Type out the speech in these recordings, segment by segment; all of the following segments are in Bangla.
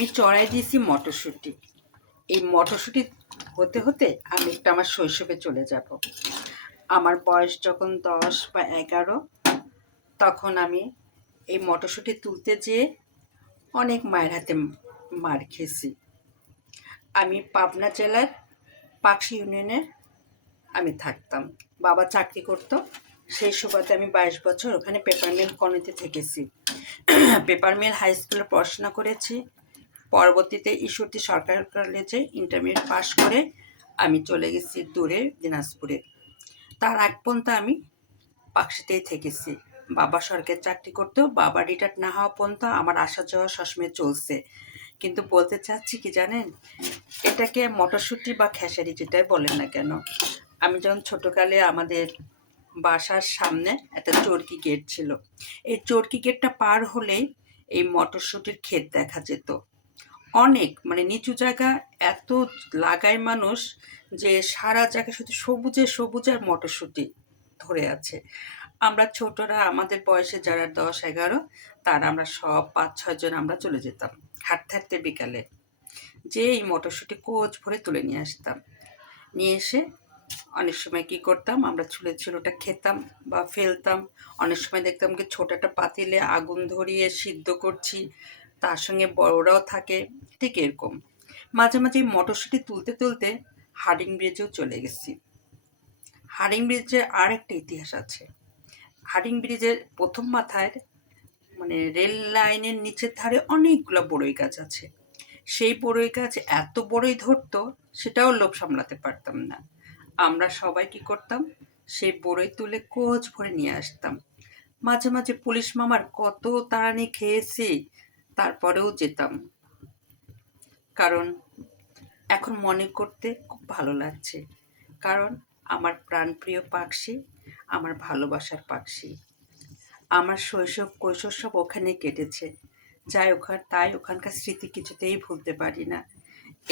আমি চড়াই দিয়েছি মটরশুঁটি। এই মটরশুঁটি হতে হতে আমি একটু আমার শৈশবে চলে যাব। আমার বয়স যখন 10 বা 11, তখন আমি এই মটরশুঁটি তুলতে যেয়ে অনেক মায়ের হাতে মার খেয়েছি। আমি পাবনা জেলার পাকশি ইউনিয়নের আমি থাকতাম। বাবা চাকরি করতো, সেই সুবাদে আমি 22 বছর ওখানে পেপার মিল কলোনিতে থেকেছি। পেপার মিল হাই স্কুলে পড়াশোনা করেছি। পরবর্তীতে ঈশ্বরদী সরকারি কলেজে ইন্টারমিডিয়েট পাশ করে আমি চলে গেছি দূরে দিনাজপুরে। তার আগ পর্যন্ত আমি পাকশিতেই থেকেছি। বাবা সরকারি চাকরি করতো, বাবা রিটায়ার্ড না হওয়া পর্যন্ত আমার আসা যাওয়া সবসময় চলছে। কিন্তু বলতে চাচ্ছি কি জানেন, এটাকে মটরশুঁটি বা খেসারি যেটাই বলেন না কেন, আমি যখন ছোটোকালে আমাদের বাসার সামনে একটা চরকি গেট ছিল। এই চরকি গেটটা পার হলেই এই মটরশুঁটির ক্ষেত দেখা যেত। অনেক মানে নিচু জায়গা, এত লাগায় মানুষ যে সারা জায়গায় শুধু সবুজে সবুজ আর মটরশুঁটি ধরে আছে। আমরা ছোটরা, আমাদের বয়সে যারা 10-11, তারা আমরা সব 5-6 জন আমরা চলে যেতাম হাঁটতে হাঁটতে বিকালে, যে এই মটরশুঁটি কোচ ভরে তুলে নিয়ে আসতাম। নিয়ে এসে অনেক সময় কি করতাম, আমরা ছুলে ওটা খেতাম বা ফেলতাম। অনেক সময় দেখতাম কি ছোট একটা পাতিলে আগুন ধরিয়ে সিদ্ধ করছি, তার সঙ্গে বড়রাও থাকে, ঠিক এরকম। মাঝে মাঝে মটরশুঁটি তুলতে তুলতে হার্ডিং ব্রিজেও চলে গেছি। হার্ডিং ব্রিজের আর একটা ইতিহাস আছে। হার্ডিং ব্রিজের প্রথম মাথায় মানে রেল লাইনের নিচের ধারে অনেকগুলো বড়ই গাছ আছে। সেই বড়ই গাছ এত বড়ই ধরতো, সেটাও লোভ সামলাতে পারতাম না। আমরা সবাই কি করতাম, সেই বড়ই তুলে কোচ ভরে নিয়ে আসতাম। মাঝে মাঝে পুলিশ মামার কত তাড়ানি খেয়েছি, তারপরেও যেতাম। কারণ এখন মনে করতে খুব ভালো লাগছে, কারণ আমার প্রাণপ্রিয় পাখি, আমার ভালোবাসার পাখি। আমার শৈশব কৈশোর সব ওখানে কেটেছে। তাই ওখানকার স্মৃতি কিছুতেই ভুলতে পারি না।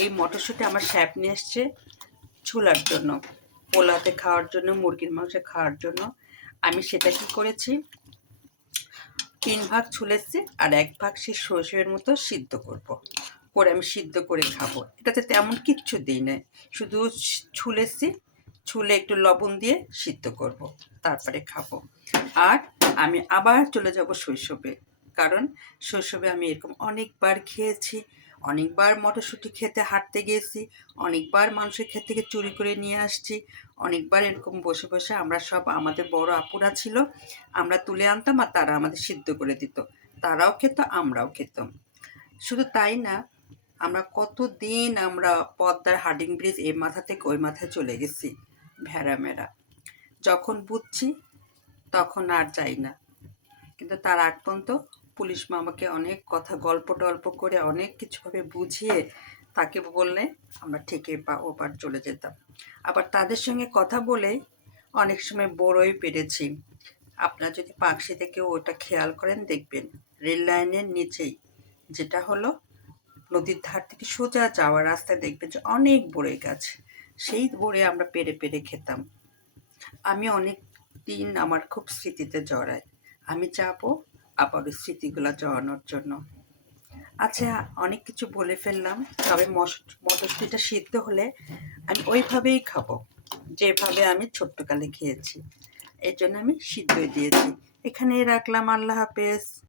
এই মটরশুঁটি আমার স্যাপ নিয়ে এসছে ছোলার জন্য, পোলাতে খাওয়ার জন্য, মুরগির মাংস খাওয়ার জন্য। আমি সেটা কি করেছি, 3 ভাগ ছুলেছি আর 1 ভাগ সে শৈশবের মতো সিদ্ধ করব। করে আমি সিদ্ধ করে খাবো। এটাতে তেমন কিচ্ছু দিই না, শুধু ছুলেছি, ছুলে একটু লবণ দিয়ে সিদ্ধ করব, তারপরে খাবো। আর আমি আবার চলে যাব শৈশবে, কারণ শৈশবে আমি এরকম অনেকবার খেয়েছি, অনেকবার মটরশুঁটি খেতে হাঁটতে গিয়েছি, অনেকবার মানুষের ক্ষেত থেকে চুরি করে নিয়ে আসছি, অনেকবার এরকম বসে বসে আমরা সব, আমাদের বড় আপুরা ছিল, আমরা তুলে আনতাম আর তারা আমাদের সিদ্ধ করে দিত। তারাও খেত, আমরাও খেতাম। শুধু তাই না, আমরা কতদিন আমরা পদ্মার হার্ডিং ব্রিজ এই মাথা থেকে ওই মাথায় চলে গেছি ভেড়া মেরা। যখন বুঝছি তখন আর যাই না, কিন্তু তার আগ পর্যন্ত পুলিশ মামাকে অনেক কথা গল্প টল্প করে অনেক কিছুভাবে বুঝিয়ে তাকে বললে আমরা ঠিকই ওপার চলে যেতাম। আবার তাদের সঙ্গে কথা বলে অনেক সময় বড়ই পেরেছি। আপনারা যদি পাকশি থেকে ওটা খেয়াল করেন দেখবেন, রেল লাইনের নিচেই, যেটা হলো নদীর ধার থেকে সোজা যাওয়ার রাস্তায় দেখবেন যে অনেক বড়ই গাছ, সেই বড়ে আমরা পেরে পেরে খেতাম। আমি অনেক দিন আমার খুব স্মৃতিতে জড়াই। আমি যাবো আবার ওই স্মৃতিগুলো জড়ানোর জন্য। আচ্ছা, অনেক কিছু বলে ফেললাম, তবে মটরশুঁটিটা সিদ্ধ হলে আমি ওইভাবেই খাবো যেভাবে আমি ছোট্টকালে খেয়েছি। এই জন্য আমি সিদ্ধই দিয়েছি। এখানেই রাখলাম। আল্লাহ হাফেজ।